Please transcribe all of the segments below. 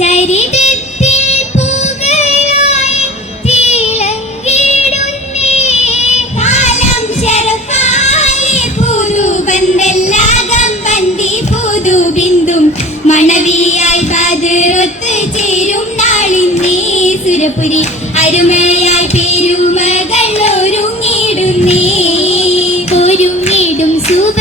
ചരിതത്തിൽ പൂകളായി തിളങ്ങിടുന്നേ. കാലം ചെറുക്കാലി പുതുബന്ധല്ലാകം പന്തി പുതു. ബിന്ദും മണവിയായി പതിറൊത്ത് ചേരും നാളിന്നേ. സുരപുരി അരുമയായി പെരുമകൾ ഒരുങ്ങിടും സൂപ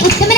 ഉത്തമൻ